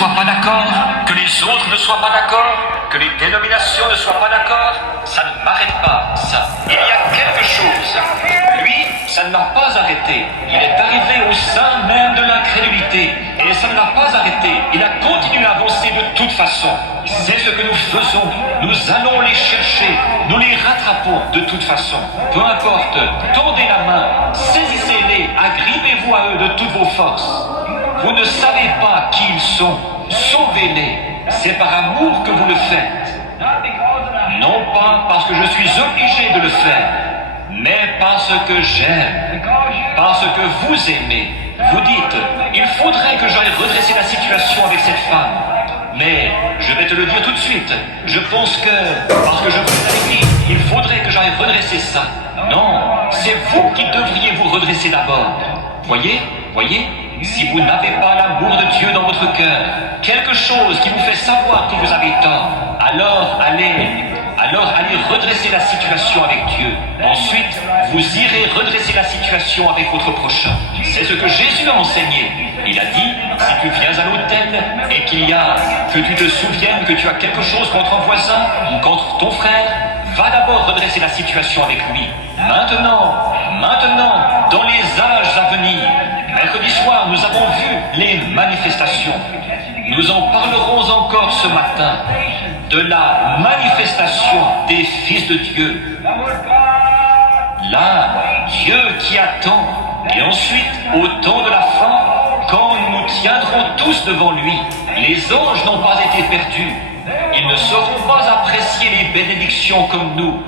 soient pas d'accord, que les autres ne soient pas d'accord, que les dénominations ne soient pas d'accord, ça ne m'arrête pas, ça. Il y a quelque chose. Lui, ça ne l'a pas arrêté. Il est arrivé au sein même de l'incrédulité. Et ça ne l'a pas arrêté. Il a continué à avancer de toute façon. C'est ce que nous faisons. Nous allons les chercher. Nous les rattrapons de toute façon. Peu importe. Tendez la main. Saisissez-les. Agrippez-vous à eux de toutes vos forces. Vous ne savez pas qui ils sont. Sauvez-les. C'est par amour que vous le faites. Non pas parce que je suis obligé de le faire, mais parce que j'aime, parce que vous aimez. Vous dites, il faudrait que j'aille redresser la situation avec cette femme. Mais je vais te le dire tout de suite, je pense que, parce que je vous l'ai dit, il faudrait que j'aille redresser ça. Non, c'est vous qui devriez vous redresser d'abord. Voyez, si vous n'avez pas l'amour de Dieu dans votre cœur, quelque chose qui vous fait savoir que vous avez tort, alors allez redresser la situation avec Dieu. Ensuite, vous irez redresser la situation avec votre prochain. C'est ce que Jésus a enseigné. Il a dit, si tu viens à l'autel et que tu te souviennes que tu as quelque chose contre un voisin ou contre ton frère, va d'abord redresser la situation avec lui. Maintenant, dans les âges à venir, mercredi soir, nous avons vu les manifestations. Nous en parlerons encore ce matin de la manifestation des fils de Dieu. Là, Dieu qui attend. Et ensuite, au temps de la fin, quand nous tiendrons tous devant lui, les anges n'ont pas été perdus. Ils ne sauront pas apprécier les bénédictions comme nous.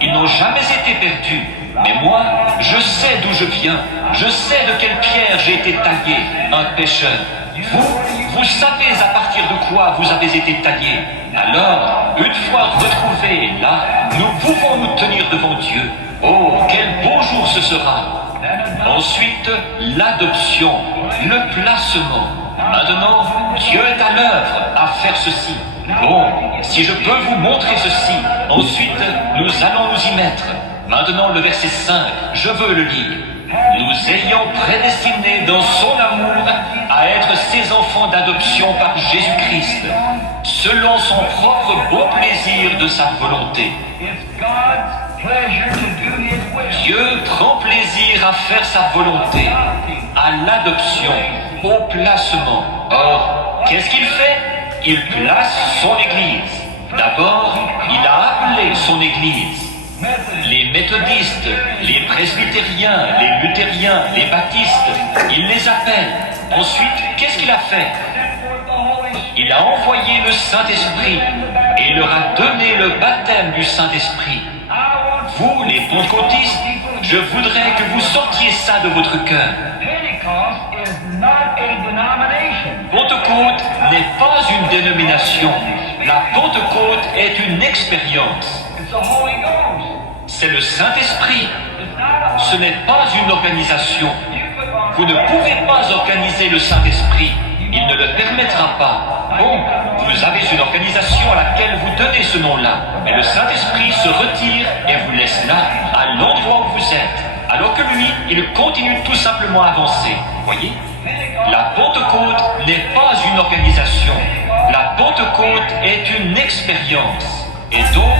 Ils n'ont jamais été perdus. Mais moi, je sais d'où je viens. Je sais de quelle pierre j'ai été taillé, un pécheur. Vous savez à partir de quoi vous avez été taillé. Alors, une fois retrouvés là, nous pouvons nous tenir devant Dieu. Oh, quel beau jour ce sera! Ensuite, l'adoption, le placement. Maintenant, Dieu est à l'œuvre à faire ceci. Bon, si je peux vous montrer ceci, ensuite, nous allons nous y mettre. Maintenant, le verset 5, je veux le lire. Nous ayant prédestinés dans son amour à être ses enfants d'adoption par Jésus-Christ, selon son propre bon plaisir de sa volonté. Dieu prend plaisir à faire sa volonté, à l'adoption, au placement. Or, qu'est-ce qu'il fait? Il place son Église. D'abord, il a appelé son Église. Les méthodistes, les presbytériens, les luthériens, les baptistes, il les appelle. Ensuite, qu'est-ce qu'il a fait? Il a envoyé le Saint-Esprit et il leur a donné le baptême du Saint-Esprit. Vous, les pentecôtistes, je voudrais que vous sortiez ça de votre cœur. Pentecôte n'est pas une dénomination. La Pentecôte est une expérience. C'est le Saint-Esprit. Ce n'est pas une organisation. Vous ne pouvez pas organiser le Saint-Esprit. Il ne le permettra pas. Bon, vous avez une organisation à laquelle vous donnez ce nom-là, mais le Saint-Esprit se retire et vous laisse là, à l'endroit où vous êtes, alors que lui, il continue tout simplement à avancer. Voyez? La Pentecôte n'est pas une organisation. La Pentecôte est une expérience. Et donc,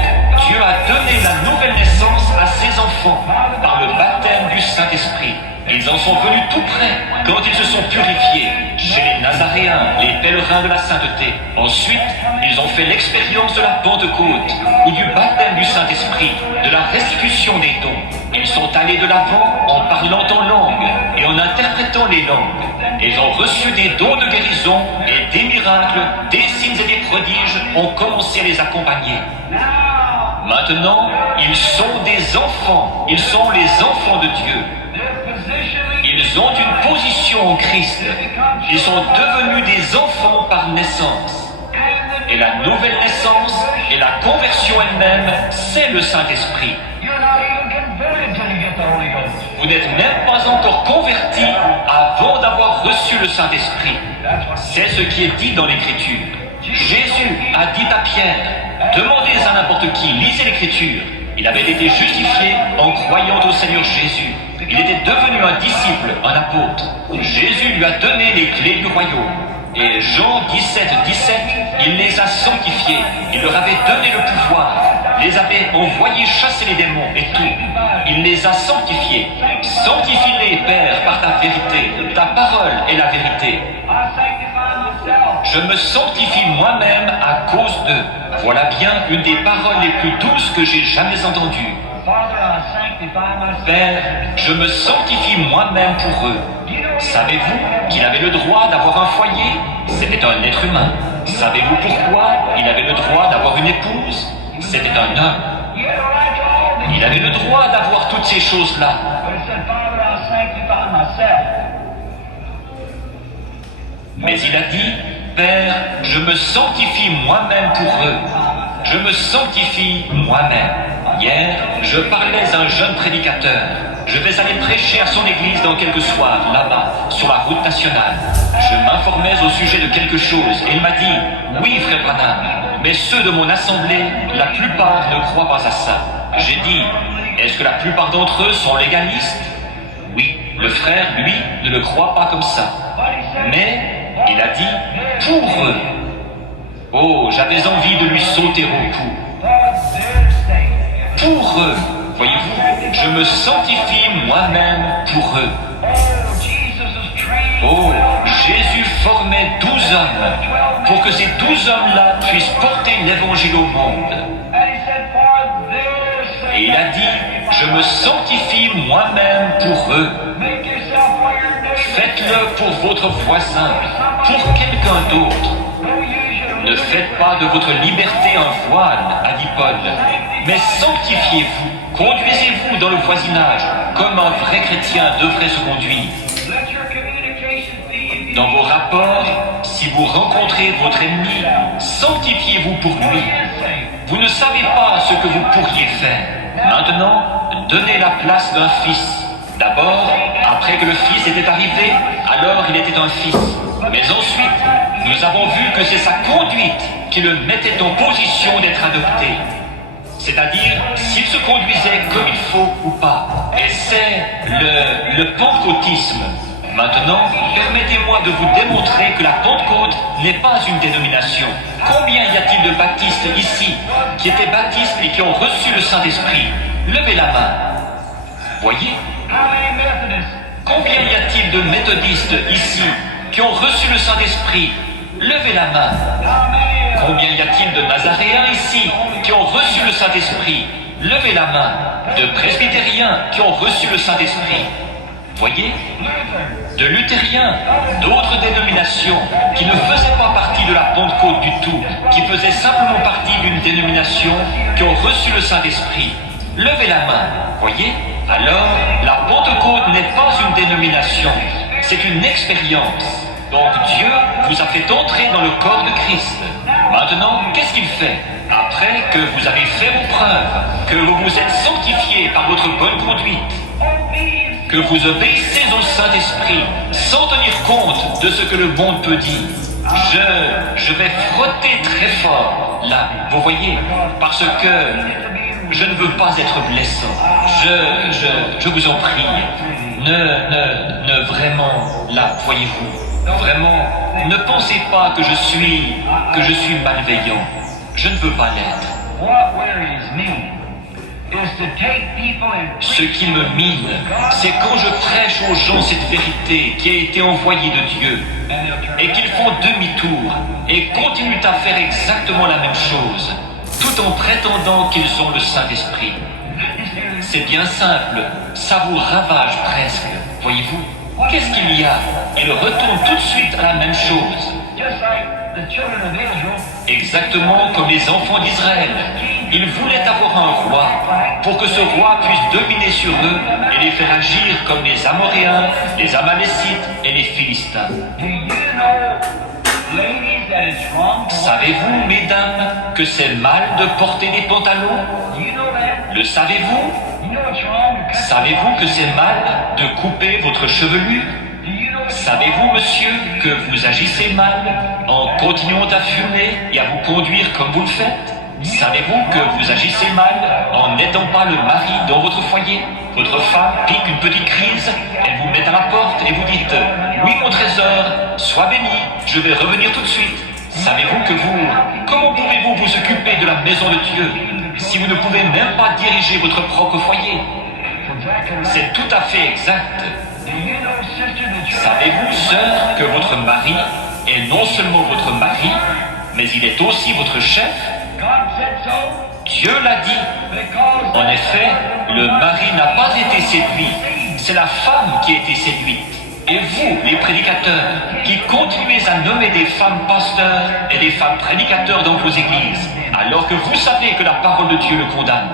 Dieu a donné la nouvelle naissance à ses enfants par le baptême du Saint-Esprit. Ils en sont venus tout près quand ils se sont purifiés chez les Nazaréens, les pèlerins de la sainteté. Ensuite, ils ont fait l'expérience de la Pentecôte ou du baptême du Saint-Esprit, de la restitution des dons. Ils sont allés de l'avant en parlant en langue et en interprétant les langues. Ils ont reçu des dons de guérison et des miracles, des signes et des prodiges ont commencé à les accompagner. Maintenant, ils sont des enfants. Ils sont les enfants de Dieu. Ils ont une position en Christ. Ils sont devenus des enfants par naissance. Et la nouvelle naissance et la conversion elle-même, c'est le Saint-Esprit. Vous n'êtes même pas encore converti avant d'avoir reçu le Saint-Esprit. C'est ce qui est dit dans l'Écriture. Jésus a dit à Pierre, demandez à n'importe qui, lisez l'Écriture. Il avait été justifié en croyant au Seigneur Jésus. Il était devenu un disciple, un apôtre. Jésus lui a donné les clés du royaume. Et Jean 17, 17, il les a sanctifiés. Il leur avait donné le pouvoir, les avait envoyés chasser les démons et tout. Il les a sanctifiés. Sanctifie-les, Père, par ta vérité. Ta parole est la vérité. Je me sanctifie moi-même à cause d'eux. Voilà bien une des paroles les plus douces que j'ai jamais entendues. Père, je me sanctifie moi-même pour eux. Savez-vous qu'il avait le droit d'avoir un foyer? C'était un être humain. Savez-vous pourquoi il avait le droit d'avoir une épouse? C'était un homme. Il avait le droit d'avoir toutes ces choses-là. Mais il a dit, Père, je me sanctifie moi-même pour eux. Je me sanctifie moi-même. Hier, je parlais à un jeune prédicateur. Je vais aller prêcher à son église dans quelques soirs, là-bas, sur la route nationale. Je m'informais au sujet de quelque chose et il m'a dit, oui, frère Branham, mais ceux de mon assemblée, la plupart ne croient pas à ça. J'ai dit, est-ce que la plupart d'entre eux sont légalistes? Oui, le frère, lui, ne le croit pas comme ça. Mais, il a dit, pour eux. Oh, j'avais envie de lui sauter au cou. Pour eux, voyez-vous, je me sanctifie moi-même pour eux. Oh, Jésus formait 12 hommes pour que ces 12 hommes-là puissent porter l'évangile au monde. Et il a dit, je me sanctifie moi-même pour eux. Faites-le pour votre voisin, pour quelqu'un d'autre. Ne faites pas de votre liberté un voile, a dit Paul, mais sanctifiez-vous, conduisez-vous dans le voisinage comme un vrai chrétien devrait se conduire. Dans vos rapports, si vous rencontrez votre ennemi, sanctifiez-vous pour lui. Vous ne savez pas ce que vous pourriez faire. Maintenant, donnez la place d'un fils. D'abord, après que le fils était arrivé, alors il était un fils. Mais ensuite, nous avons vu que c'est sa conduite qui le mettait en position d'être adopté. C'est-à-dire, s'il se conduisait comme il faut ou pas. Et c'est le pentecôtisme. Maintenant, permettez-moi de vous démontrer que la Pentecôte n'est pas une dénomination. Combien y a-t-il de baptistes ici qui étaient baptistes et qui ont reçu le Saint-Esprit? Levez la main. Voyez? Combien y a-t-il de méthodistes ici qui ont reçu le Saint-Esprit? Levez la main. Combien y a-t-il de Nazaréens ici qui ont reçu le Saint-Esprit? Levez la main. De presbytériens qui ont reçu le Saint-Esprit? Voyez? De luthériens, d'autres dénominations qui ne faisaient pas partie de la Pentecôte du tout, qui faisaient simplement partie d'une dénomination, qui ont reçu le Saint-Esprit. Levez la main. Voyez? Alors, la Pentecôte n'est pas une dénomination, c'est une expérience. Donc Dieu vous a fait entrer dans le corps de Christ. Maintenant, qu'est-ce qu'il fait? Après que vous avez fait vos preuves, que vous vous êtes sanctifiés par votre bonne conduite, que vous obéissez au Saint-Esprit sans tenir compte de ce que le monde peut dire. Je vais frotter très fort, là, vous voyez, parce que je ne veux pas être blessant. Je vous en prie, ne vraiment, là, voyez-vous, vraiment, ne pensez pas que je suis malveillant. Je ne veux pas l'être. Ce qui me mine, c'est quand je prêche aux gens cette vérité qui a été envoyée de Dieu et qu'ils font demi-tour et continuent à faire exactement la même chose, tout en prétendant qu'ils ont le Saint-Esprit. C'est bien simple, ça vous ravage presque, voyez-vous. Qu'est-ce qu'il y a? Ils retournent tout de suite à la même chose. Exactement comme les enfants d'Israël. Ils voulaient avoir un roi pour que ce roi puisse dominer sur eux et les faire agir comme les Amoréens, les Amalécites et les Philistins. Savez-vous, mesdames, que c'est mal de porter des pantalons? Le savez-vous? Savez-vous que c'est mal de couper votre chevelure? Savez-vous, monsieur, que vous agissez mal en continuant à fumer et à vous conduire comme vous le faites? Savez-vous que vous agissez mal en n'étant pas le mari dans votre foyer? Votre femme pique une petite crise, elle vous met à la porte et vous dites « Oui mon trésor, sois béni, je vais revenir tout de suite ». Savez-vous que comment pouvez-vous vous occuper de la maison de Dieu si vous ne pouvez même pas diriger votre propre foyer? C'est tout à fait exact. Savez-vous, sœur, que votre mari est non seulement votre mari, mais il est aussi votre chef? Dieu l'a dit. En effet, le mari n'a pas été séduit, c'est la femme qui a été séduite. Et vous, les prédicateurs, qui continuez à nommer des femmes pasteurs et des femmes prédicateurs dans vos églises, alors que vous savez que la parole de Dieu le condamne,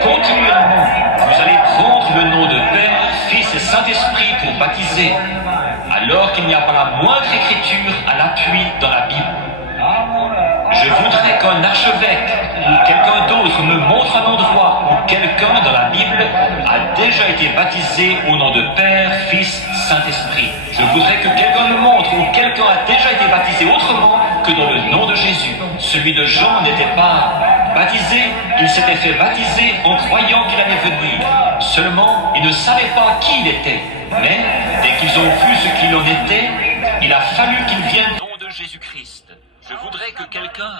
continuellement, vous allez prendre le nom de Père, Fils et Saint-Esprit pour baptiser, alors qu'il n'y a pas la moindre écriture à l'appui dans la Bible. Je voudrais qu'un archevêque ou quelqu'un d'autre me montre un endroit où quelqu'un dans la Bible a déjà été baptisé au nom de Père, Fils, Saint-Esprit. Je voudrais que quelqu'un me montre où quelqu'un a déjà été baptisé autrement que dans le nom de Jésus. Celui de Jean n'était pas baptisé, il s'était fait baptiser en croyant qu'il allait venir. Seulement, il ne savait pas qui il était. Mais, dès qu'ils ont vu ce qu'il en était, il a fallu qu'il vienne au nom de Jésus-Christ. Je voudrais que quelqu'un,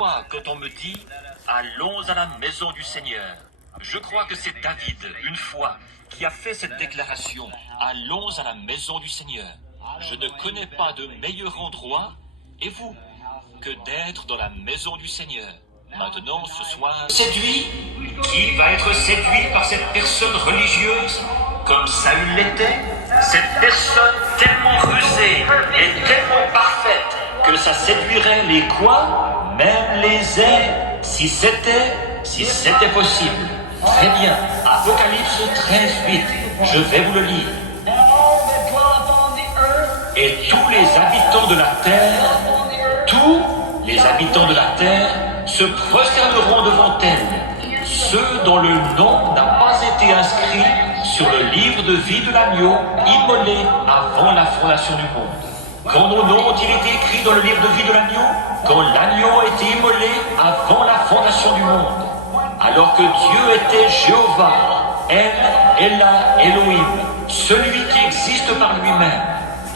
quand on me dit « Allons à la maison du Seigneur », je crois que c'est David, une fois, qui a fait cette déclaration « Allons à la maison du Seigneur ». Je ne connais pas de meilleur endroit, et vous, que d'être dans la maison du Seigneur. Maintenant, ce soir, séduit, qui va être séduit par cette personne religieuse, comme Saül l'était, cette personne tellement rusée et tellement parfaite, que ça séduirait les quoi? Même les airs, si c'était possible. Très bien, Apocalypse 13:8, je vais vous le lire. Et tous les habitants de la terre, se prosterneront devant elle, ceux dont le nom n'a pas été inscrit sur le livre de vie de l'agneau, immolé avant la fondation du monde. Quand nos noms ont-ils été écrits dans le livre de vie de l'agneau? Quand l'agneau a été immolé avant la fondation du monde. Alors que Dieu était Jéhovah, El, Elohim, celui qui existe par lui-même.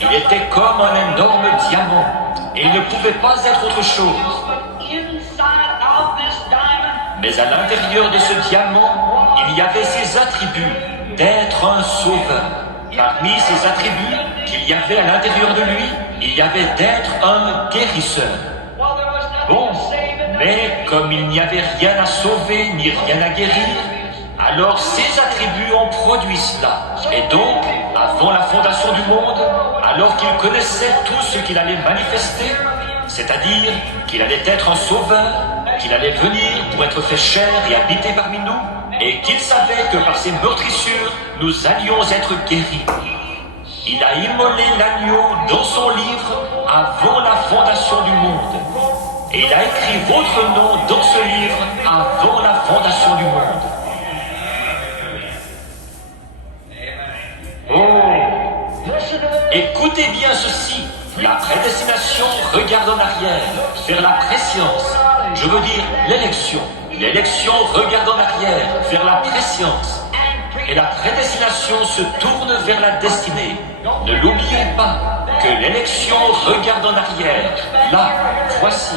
Il était comme un énorme diamant, et il ne pouvait pas être autre chose. Mais à l'intérieur de ce diamant, il y avait ses attributs d'être un sauveur. Parmi ces attributs qu'il y avait à l'intérieur de lui, il y avait d'être un guérisseur. Bon, mais comme il n'y avait rien à sauver ni rien à guérir, alors ces attributs ont produit cela. Et donc, avant la fondation du monde, alors qu'il connaissait tout ce qu'il allait manifester, c'est-à-dire qu'il allait être un sauveur, qu'il allait venir pour être fait chair et habiter parmi nous, et qu'il savait que par ses meurtrissures, nous allions être guéris. Il a immolé l'agneau dans son livre avant la fondation du monde. Et il a écrit votre nom dans ce livre avant la fondation du monde. Oh! Écoutez bien ceci. La prédestination regarde en arrière, vers la préscience. Je veux dire l'élection. L'élection regarde en arrière, vers la préscience. Et la prédestination se tourne vers la destinée. Ne l'oubliez pas, que l'élection regarde en arrière. Là, voici,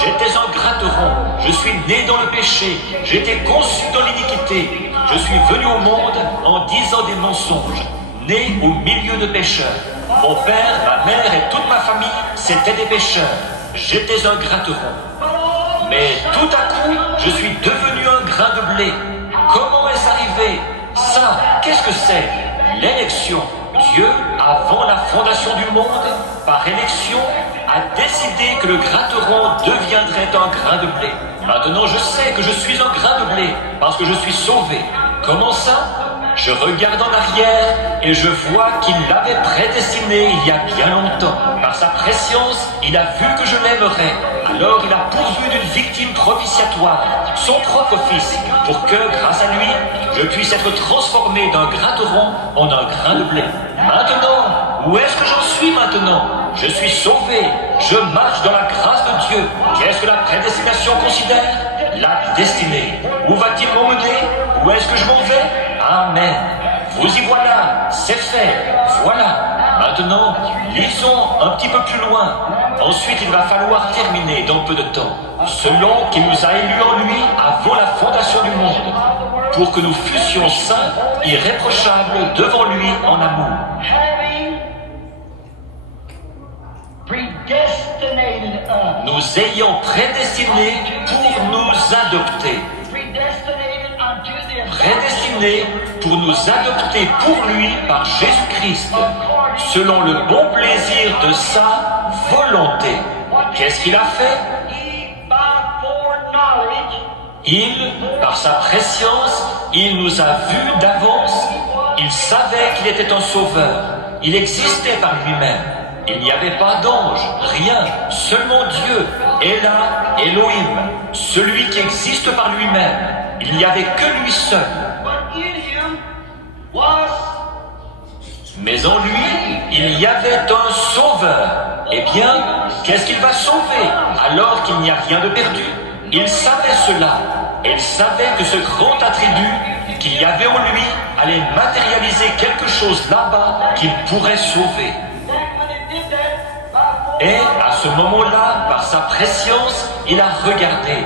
j'étais un gratteron, je suis né dans le péché, j'étais conçu dans l'iniquité, je suis venu au monde en disant des mensonges, né au milieu de pécheurs. Mon père, ma mère et toute ma famille, c'étaient des pécheurs. J'étais un gratteron. Mais tout à coup, je suis devenu un grain de blé. Comment est-ce arrivé? Ça, qu'est-ce que c'est? L'élection. Dieu, avant la fondation du monde, par élection, a décidé que le gratteron deviendrait un grain de blé. Maintenant, je sais que je suis un grain de blé, parce que je suis sauvé. Comment ça? Je regarde en arrière et je vois qu'il l'avait prédestiné il y a bien longtemps. Par sa préscience, il a vu que je l'aimerais. Alors il a pourvu d'une victime propitiatoire, son propre fils, pour que, grâce à lui, je puisse être transformé d'un gratteron en un grain de blé. Maintenant, où est-ce que j'en suis maintenant? Je suis sauvé. Je marche dans la grâce de Dieu. Qu'est-ce que la prédestination considère? La destinée. Où va-t-il m'emmener? Où est-ce que je m'en vais? Amen. Vous y voilà. C'est fait. Voilà. Maintenant, lisons un petit peu plus loin. Ensuite, il va falloir terminer dans peu de temps. Selon qu'il nous a élus en lui avant la fondation du monde, pour que nous fussions saints, irréprochables devant lui en amour. Nous ayant prédestinés pour nous adopter. Prédestinés pour nous adopter pour lui par Jésus-Christ, selon le bon plaisir de sa volonté. Qu'est-ce qu'il a fait? Il, par sa préscience, il nous a vus d'avance. Il savait qu'il était un sauveur. Il existait par lui-même. Il n'y avait pas d'ange, rien, seulement Dieu, Ella, Elohim, celui qui existe par lui-même. Il n'y avait que lui seul. Mais en lui, il y avait un sauveur. Eh bien, qu'est-ce qu'il va sauver alors qu'il n'y a rien de perdu? Il savait cela. Il savait que ce grand attribut qu'il y avait en lui allait matérialiser quelque chose là-bas qu'il pourrait sauver. Et à ce moment-là, par sa préscience, il a regardé.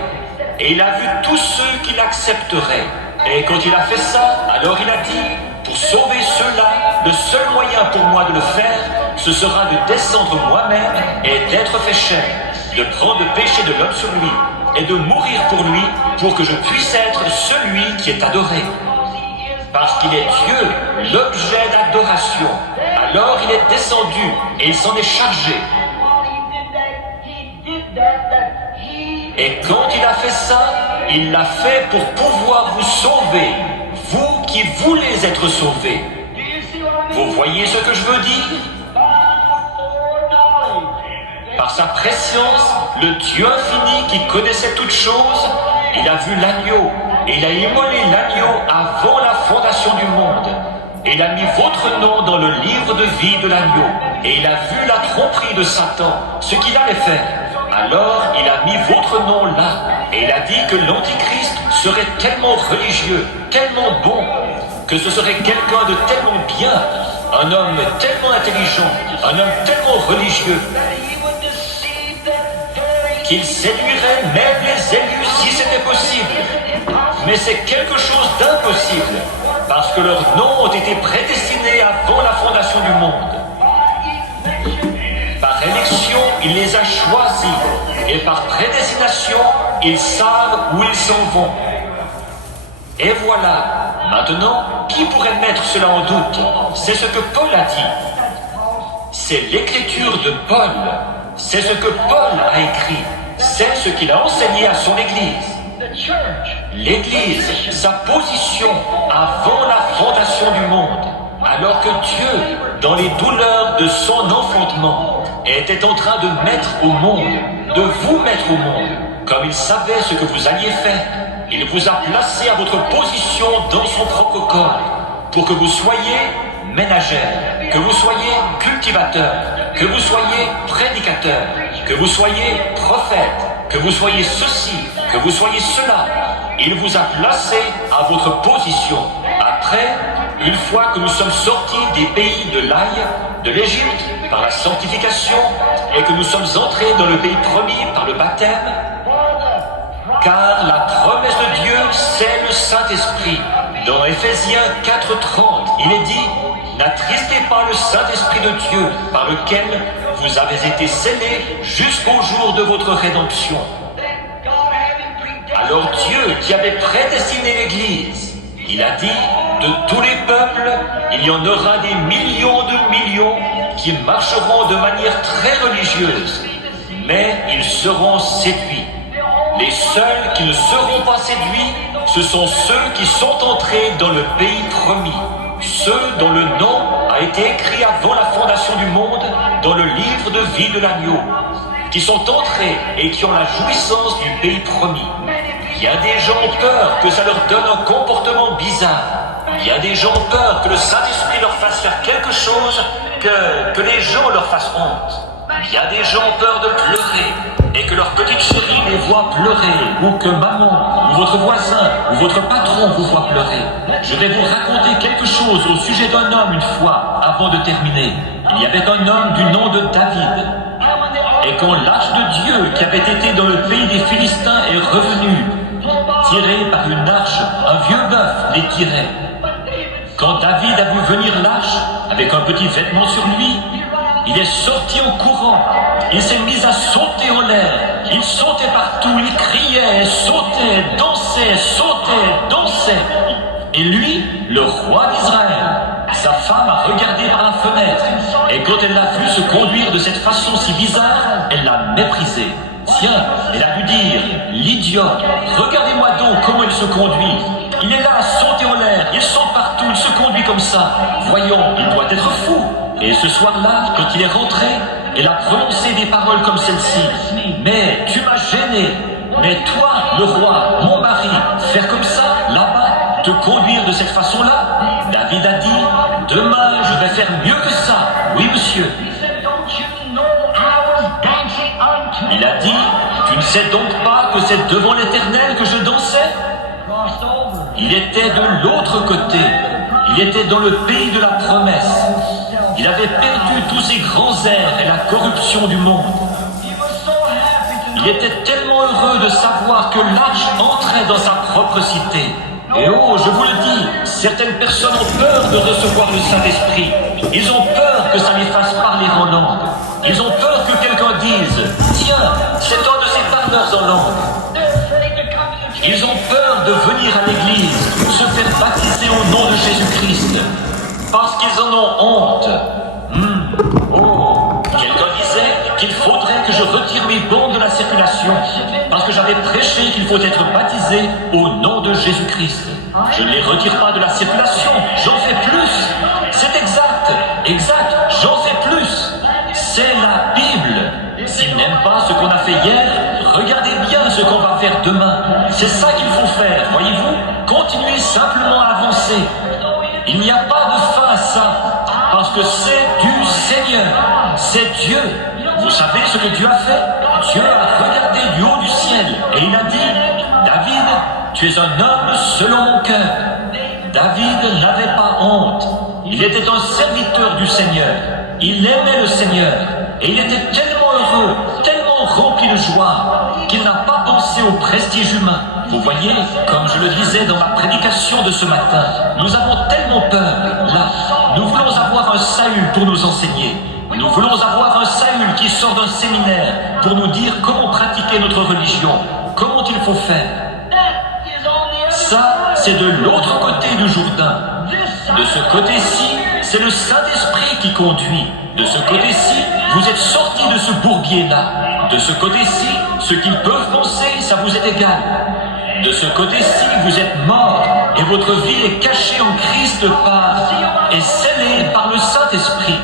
Et il a vu tous ceux qui l'accepteraient. Et quand il a fait ça, alors il a dit, pour sauver ceux-là, le seul moyen pour moi de le faire, ce sera de descendre moi-même et d'être fait chair, de prendre le péché de l'homme sur lui et de mourir pour lui, pour que je puisse être celui qui est adoré. Parce qu'il est Dieu, l'objet d'adoration. Alors il est descendu et il s'en est chargé. Et quand il a fait ça, il l'a fait pour pouvoir vous sauver, vous qui voulez être sauvés. Vous voyez ce que je veux dire? Par sa préscience, le Dieu infini qui connaissait toutes choses, il a vu l'agneau, et il a immolé l'agneau avant la fondation du monde. Et il a mis votre nom dans le livre de vie de l'agneau. Et il a vu la tromperie de Satan, ce qu'il allait faire. Alors il a mis votre nom là, et il a dit que l'Antichrist serait tellement religieux, tellement bon, que ce serait quelqu'un de tellement bien, un homme tellement intelligent, un homme tellement religieux, qu'il séduirait même les élus si c'était possible. Mais c'est quelque chose d'impossible, parce que leurs noms ont été prédestinés avant la fondation du monde. Par élection, il les a choisis, et par prédestination, ils savent où ils s'en vont. Et voilà, maintenant, qui pourrait mettre cela en doute? C'est ce que Paul a dit. C'est l'écriture de Paul. C'est ce que Paul a écrit. C'est ce qu'il a enseigné à son Église. L'Église, sa position avant la fondation du monde, alors que Dieu, dans les douleurs de son enfantement, était en train de mettre au monde, de vous mettre au monde, comme il savait ce que vous alliez faire. Il vous a placé à votre position dans son propre corps, pour que vous soyez ménagères, que vous soyez cultivateurs, que vous soyez prédicateurs, que vous soyez prophètes, que vous soyez ceci, que vous soyez cela. Il vous a placé à votre position. Après, une fois que nous sommes sortis des pays de l'Aïe, de l'Égypte, par la sanctification, et que nous sommes entrés dans le pays promis par le baptême, car la promesse de Dieu, c'est le Saint-Esprit. Dans Éphésiens 4:30, il est dit, n'attristez pas le Saint-Esprit de Dieu, par lequel vous avez été scellés jusqu'au jour de votre rédemption. Alors Dieu, qui avait prédestiné l'Église, il a dit, de tous les peuples, il y en aura des millions de millions qui marcheront de manière très religieuse, mais ils seront séduits. Les seuls qui ne seront pas séduits, ce sont ceux qui sont entrés dans le pays promis, ceux dont le nom a été écrit avant la fondation du monde dans le livre de vie de l'agneau, qui sont entrés et qui ont la jouissance du pays promis. Il y a des gens ont peur que ça leur donne un comportement bizarre. Il y a des gens ont peur que le Saint-Esprit leur fasse faire quelque chose, que les gens leur fassent honte. Bien des gens ont peur de pleurer et que leur petite chérie les voit pleurer, ou que maman, ou votre voisin, ou votre patron vous voit pleurer. Je vais vous raconter quelque chose au sujet d'un homme une fois, avant de terminer. Il y avait un homme du nom de David. Et quand l'âge de Dieu qui avait été dans le pays des Philistins est revenu, tiré par une arche, un vieux bœuf les tirait. Quand David a vu venir l'arche, avec un petit vêtement sur lui, il est sorti en courant. Il s'est mis à sauter en l'air. Il sautait partout, il criait, sautait, dansait, sautait, dansait. Et lui, le roi d'Israël, sa femme a regardé par la fenêtre. Et quand elle l'a vu se conduire de cette façon si bizarre, elle l'a méprisé. Tiens, elle a dû dire, l'idiote, regardez-moi donc comment il se conduit. Il est là à sauter en l'air, il saute partout, il se conduit comme ça. Voyons, il doit être fou. Et ce soir-là, quand il est rentré, elle a prononcé des paroles comme celle-ci. Mais tu m'as gêné. Mais toi, le roi, mon mari, faire comme ça, là-bas, te conduire de cette façon-là? David a dit, demain je vais faire mieux que ça. Oui, monsieur. Il a dit, tu ne sais donc pas que c'est devant l'Éternel que je dansais? Il était de l'autre côté. Il était dans le pays de la promesse. Il avait perdu tous ses grands airs et la corruption du monde. Il était tellement heureux de savoir que l'arche entrait dans sa propre cité. Et oh, je vous le dis, certaines personnes ont peur de recevoir le Saint-Esprit. Ils ont peur que ça les fasse parler en langue. Ils ont peur que quelqu'un dise, tiens, c'est un de ces parleurs en langue. Ils ont peur de venir à l'église, se faire baptiser au nom de Jésus-Christ, parce qu'ils en ont honte. Oh, quelqu'un disait qu'il faudrait que je retire mes bandes de la circulation, parce que j'avais prêché qu'il faut être baptisé au nom de Jésus-Christ. Je ne les retire pas de la circulation, j'en fais plus. C'est exact, j'en fais plus. C'est la Bible. S'ils n'aiment pas ce qu'on a fait hier, regardez bien ce qu'on va faire demain. C'est ça qu'il faut faire, voyez-vous. Continuez simplement à avancer. Il n'y a pas de fin à ça, parce que c'est du Seigneur, c'est Dieu. Vous savez ce que Dieu a fait? Dieu a regardé du haut du ciel et il a dit, David, tu es un homme selon mon cœur. David n'avait pas honte. Il était un serviteur du Seigneur. Il aimait le Seigneur. Et il était tellement heureux, tellement rempli de joie, qu'il n'a pas pensé au prestige humain. Vous voyez, comme je le disais dans ma prédication de ce matin, nous avons tellement peur, là. Nous voulons avoir un Saül pour nous enseigner. Nous voulons avoir un Saül qui sort d'un séminaire pour nous dire comment pratiquer notre religion, comment il faut faire. Ça, c'est de l'autre côté du Jourdain. De ce côté-ci, c'est le Saint-Esprit qui conduit. De ce côté-ci, vous êtes sortis de ce bourbier-là. De ce côté-ci, ce qu'ils peuvent penser, ça vous est égal. De ce côté-ci, vous êtes morts et votre vie est cachée en Christ et scellée par le Saint-Esprit.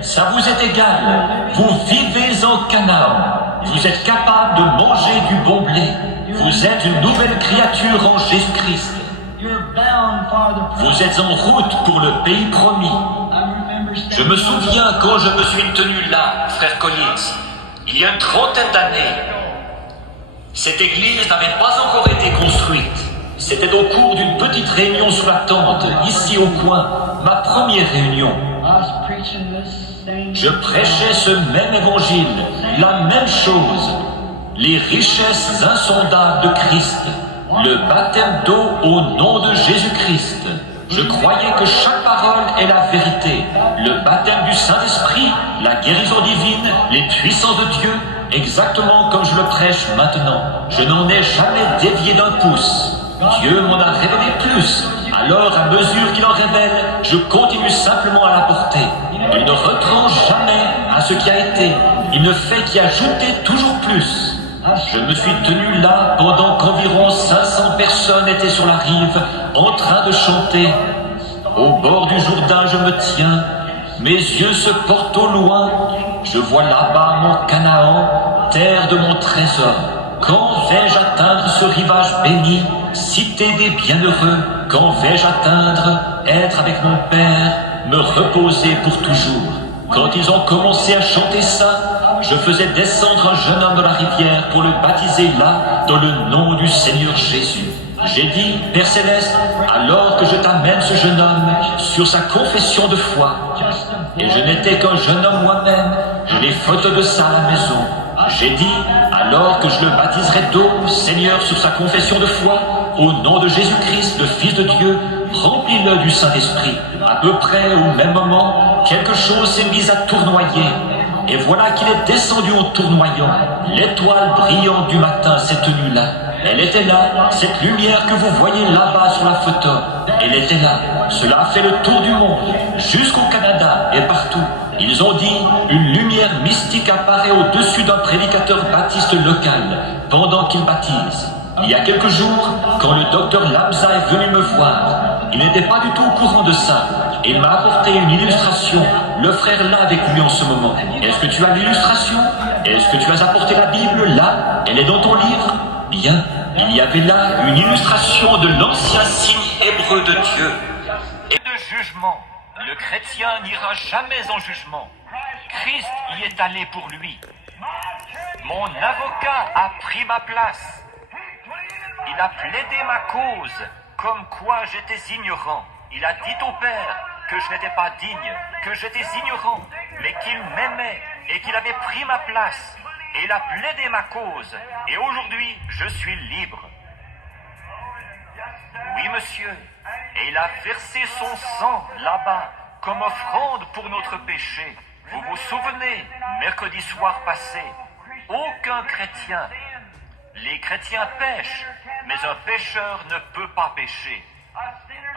Ça vous est égal. Vous vivez en Canaan. Vous êtes capable de manger du bon blé. Vous êtes une nouvelle créature en Jésus-Christ. Vous êtes en route pour le pays promis. Je me souviens quand je me suis tenu là, frère Collins, il y a une trentaine d'années. Cette église n'avait pas encore été construite. C'était au cours d'une petite réunion sous la tente, ici au coin, ma première réunion. Je prêchais ce même évangile, la même chose, les richesses insondables de Christ, le baptême d'eau au nom de Jésus-Christ. Je croyais que chaque parole est la vérité, le baptême du Saint-Esprit, la guérison divine, les puissances de Dieu, exactement comme je le prêche maintenant. Je n'en ai jamais dévié d'un pouce. Dieu m'en a révélé plus. Alors, à mesure qu'il en révèle, je continue simplement à l'apporter. Il ne retranche jamais à ce qui a été. Il ne fait qu'y ajouter toujours plus. Je me suis tenu là pendant qu'environ 500 personnes étaient sur la rive, en train de chanter. Au bord du Jourdain, je me tiens. Mes yeux se portent au loin. Je vois là-bas mon Canaan, terre de mon trésor. Quand vais-je atteindre ce rivage béni, cité des bienheureux? Quand vais-je atteindre, être avec mon Père, me reposer pour toujours? Quand ils ont commencé à chanter ça, je faisais descendre un jeune homme dans la rivière pour le baptiser là, dans le nom du Seigneur Jésus. J'ai dit, Père Céleste, alors que je t'amène ce jeune homme sur sa confession de foi, et je n'étais qu'un jeune homme moi-même, j'ai les photos de ça à la maison. J'ai dit, alors que je le baptiserai d'eau, Seigneur, sur sa confession de foi, au nom de Jésus-Christ, le Fils de Dieu, remplis-le du Saint-Esprit. À peu près au même moment, quelque chose s'est mis à tournoyer. Et voilà qu'il est descendu en tournoyant. L'étoile brillante du matin s'est tenue là. Elle était là, cette lumière que vous voyez là-bas sur la photo. Elle était là. Cela a fait le tour du monde, jusqu'au Canada et partout. Ils ont dit, une lumière mystique apparaît au-dessus d'un prédicateur baptiste local, pendant qu'il baptise. Il y a quelques jours, quand le docteur Lamza est venu me voir, il n'était pas du tout au courant de ça. Et il m'a apporté une illustration. Le frère là avec lui en ce moment. Est-ce que tu as l'illustration? Est-ce que tu as apporté la Bible là? Elle est dans ton livre? Bien. Il y avait là une illustration de l'ancien signe hébreu de Dieu. Et de jugement. Le chrétien n'ira jamais en jugement. Christ y est allé pour lui. Mon avocat a pris ma place. Il a plaidé ma cause, comme quoi j'étais ignorant. Il a dit au Père que je n'étais pas digne, que j'étais ignorant, mais qu'il m'aimait et qu'il avait pris ma place. Et il a plaidé ma cause. Et aujourd'hui, je suis libre. Oui, monsieur. Et il a versé son sang là-bas comme offrande pour notre péché. Vous vous souvenez, mercredi soir passé, aucun chrétien. Les chrétiens pêchent, mais un pécheur ne peut pas pécher.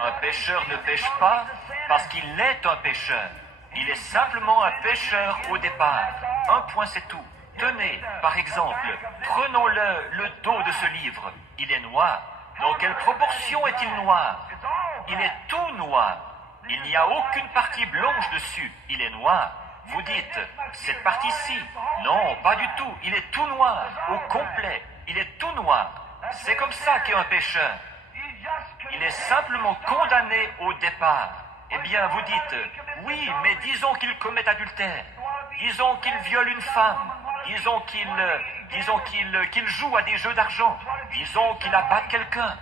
Un pécheur ne pêche pas parce qu'il est un pécheur. Il est simplement un pécheur au départ. Un point, c'est tout. Tenez, par exemple, prenons le dos de ce livre. Il est noir. Dans quelle proportion est-il noir? Il est tout noir. Il n'y a aucune partie blanche dessus. Il est noir. Vous dites, cette partie-ci. Non, pas du tout. Il est tout noir, au complet. Il est tout noir. C'est comme ça qu'est un pécheur. Il est simplement condamné au départ. Eh bien, vous dites, oui, mais disons qu'il commet adultère. Disons qu'il viole une femme. Disons qu'il joue à des jeux d'argent. Disons qu'il abatte quelqu'un.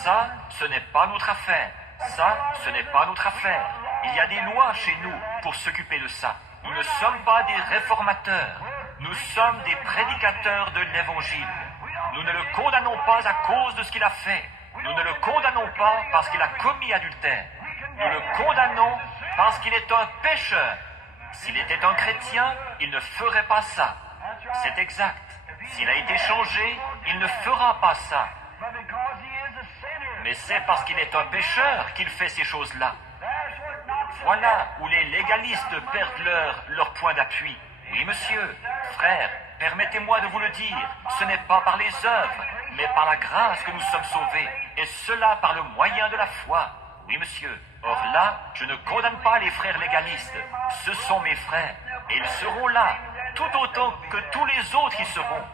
Ça, ce n'est pas notre affaire. Ça, ce n'est pas notre affaire. Il y a des lois chez nous pour s'occuper de ça. Nous ne sommes pas des réformateurs. Nous sommes des prédicateurs de l'Évangile. Nous ne le condamnons pas à cause de ce qu'il a fait. Nous ne le condamnons pas parce qu'il a commis adultère. Nous le condamnons parce qu'il est un pécheur. S'il était un chrétien, il ne ferait pas ça. C'est exact. S'il a été changé, il ne fera pas ça. Mais c'est parce qu'il est un pécheur qu'il fait ces choses-là. Voilà où les légalistes perdent leur point d'appui. Oui, monsieur, frère, permettez-moi de vous le dire, ce n'est pas par les œuvres, mais par la grâce que nous sommes sauvés, et cela par le moyen de la foi. Oui, monsieur. Or là, je ne condamne pas les frères légalistes. Ce sont mes frères, et ils seront là, tout autant que tous les autres y seront.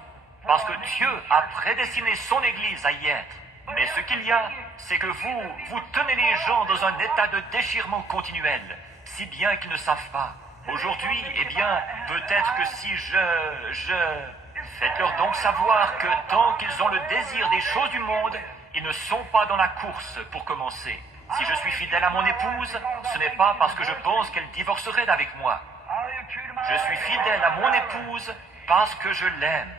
Parce que Dieu a prédestiné son Église à y être. Mais ce qu'il y a, c'est que vous tenez les gens dans un état de déchirement continuel, si bien qu'ils ne savent pas. Aujourd'hui, eh bien, peut-être que si faites-leur donc savoir que tant qu'ils ont le désir des choses du monde, ils ne sont pas dans la course pour commencer. Si je suis fidèle à mon épouse, ce n'est pas parce que je pense qu'elle divorcerait d'avec moi. Je suis fidèle à mon épouse parce que je l'aime.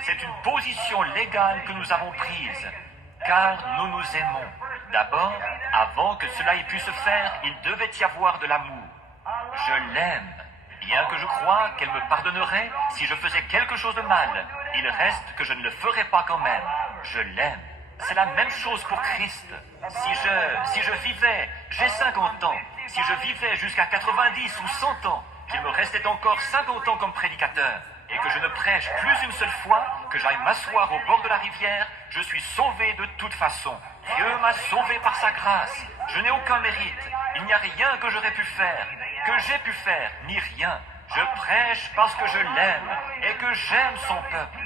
C'est une position légale que nous avons prise, car nous nous aimons. D'abord, avant que cela ait pu se faire, il devait y avoir de l'amour. Je l'aime, bien que je crois qu'elle me pardonnerait si je faisais quelque chose de mal. Il reste que je ne le ferai pas quand même. Je l'aime. C'est la même chose pour Christ. Si je vivais, j'ai 50 ans, si je vivais jusqu'à 90 ou 100 ans, qu'il me restait encore 50 ans comme prédicateur, et que je ne prêche plus une seule fois, que j'aille m'asseoir au bord de la rivière, je suis sauvé de toute façon. Dieu m'a sauvé par sa grâce. Je n'ai aucun mérite. Il n'y a rien que j'aurais pu faire, que j'ai pu faire, ni rien. Je prêche parce que je l'aime et que j'aime son peuple.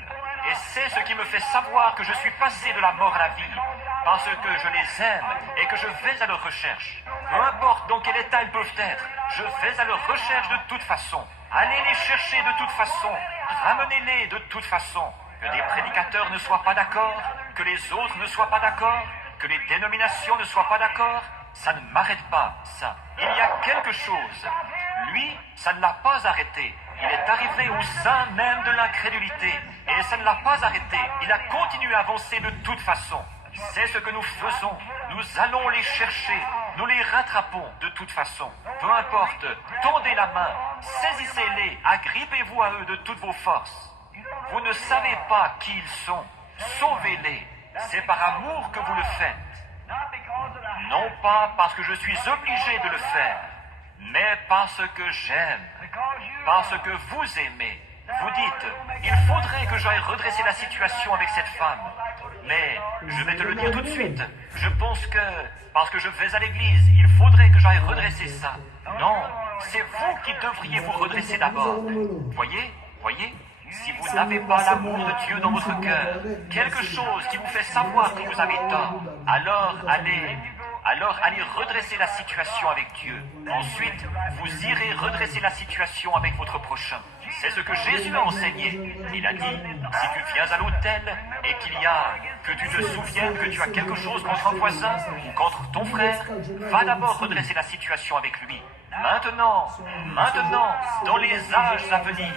Et c'est ce qui me fait savoir que je suis passé de la mort à la vie, parce que je les aime et que je vais à leur recherche. Peu importe dans quel état ils peuvent être, je vais à leur recherche de toute façon. Allez les chercher de toute façon. Ramenez-les de toute façon. Que des prédicateurs ne soient pas d'accord, que les autres ne soient pas d'accord, que les dénominations ne soient pas d'accord, ça ne m'arrête pas, ça. Il y a quelque chose. Lui, ça ne l'a pas arrêté. Il est arrivé au sein même de l'incrédulité. Et ça ne l'a pas arrêté. Il a continué à avancer de toute façon. C'est ce que nous faisons. Nous allons les chercher. Nous les rattrapons de toute façon. Peu importe, tendez la main, saisissez-les, agrippez-vous à eux de toutes vos forces. Vous ne savez pas qui ils sont. Sauvez-les. C'est par amour que vous le faites. Non pas parce que je suis obligé de le faire, mais parce que j'aime, parce que vous aimez. Vous dites, il faudrait que j'aille redresser la situation avec cette femme. Mais je vais te le dire tout de suite, je pense que, parce que je vais à l'église, il faudrait que j'aille redresser ça. Non, c'est vous qui devriez vous redresser d'abord. Voyez, si vous n'avez pas l'amour de Dieu dans votre cœur, quelque chose qui vous fait savoir que vous avez tort, alors allez redresser la situation avec Dieu. Ensuite, vous irez redresser la situation avec votre prochain. C'est ce que Jésus a enseigné. Il a dit, si tu viens à l'autel et que tu te souviennes que tu as quelque chose contre un voisin ou contre ton frère, va d'abord redresser la situation avec lui. Maintenant, dans les âges à venir,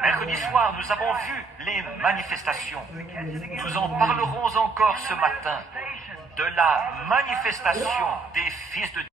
mercredi soir, nous avons vu les manifestations. Nous en parlerons encore ce matin de la manifestation des fils de Dieu.